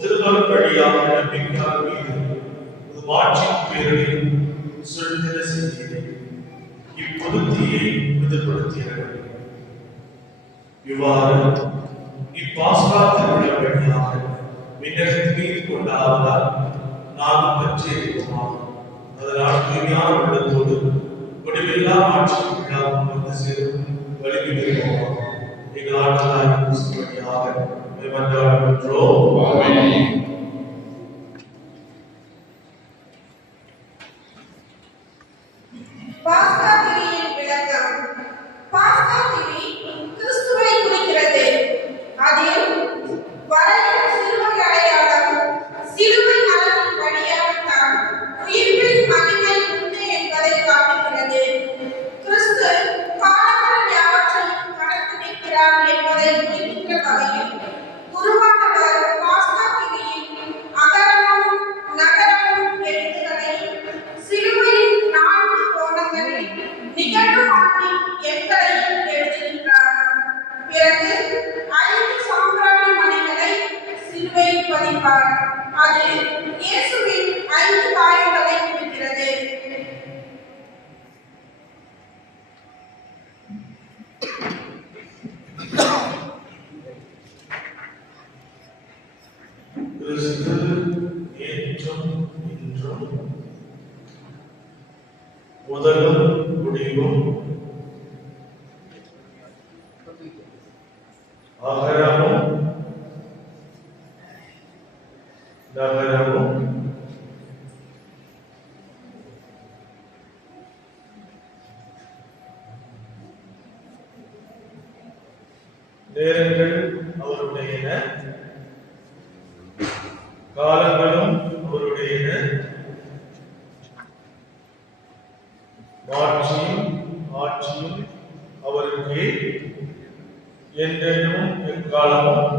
திருமண வழியாக நம்பிக்கையார் மீது மாற்றின் பேரில் செலுத்தின செய்தியை இப்பொது தீயை விடுதப்படுத்தியது. இவ்வாறு இப்பாஸ்கா திருவிழா வழியாக விண்ணகத்தின் மீது கொண்டாவதால் நாம் பெற்றிருக்கிறோம். அதனால் தூய்மையான உள்ளத்தோடு முடிவில்லா மாற்றின் விழாவும் வந்து சேரும் வலிமை பெறுவோம். எங்கள் ஆண்டவராகிய கிறிஸ்து வழியாக மன்றாடுகின்றோம். ஆமென். பாஸ்கா திரியின் விளக்கம். பாஸ்கா திரி கிறிஸ்துவை குறிக்கிறது. அதில் வரையும் சிலுவை அடையாளம் சிலுவை மரணத்தின் வழியாகத்தான் உயிர்ப்பின் மகிமை உண்டு என்பதை காட்டுகிறது. கிறிஸ்து காலங்கள் யாவற்றையும் கடந்து நிற்கிறார் என்பதை குறிக்கின்ற வகையில் குருவானவர் பாஸ்கா திரியின் அகரமும் நகரமும் எழுத்துக்களையும் சிலுவையின் 4 கோணங்களில் நிகழ்வு ஆண்டின் எண்களையும் எழுதுகின்றார். பிறகு 5 சாம்பிராணி மணிகளை சிலுவையில் பதிப்பார். அது இயேசுவின் 5 காயங்களை குறிக்கிறது. கிறிஸ்து ஏற்றும் இன்றும் முதலும் முடிவும் அகரமும் நகரமும் நேரங்கள் அவருடையன, காலங்களும் அவருடையன, மாட்சியும் ஆட்சியும் அவருக்கே என்றென்றும் எக்காலமும்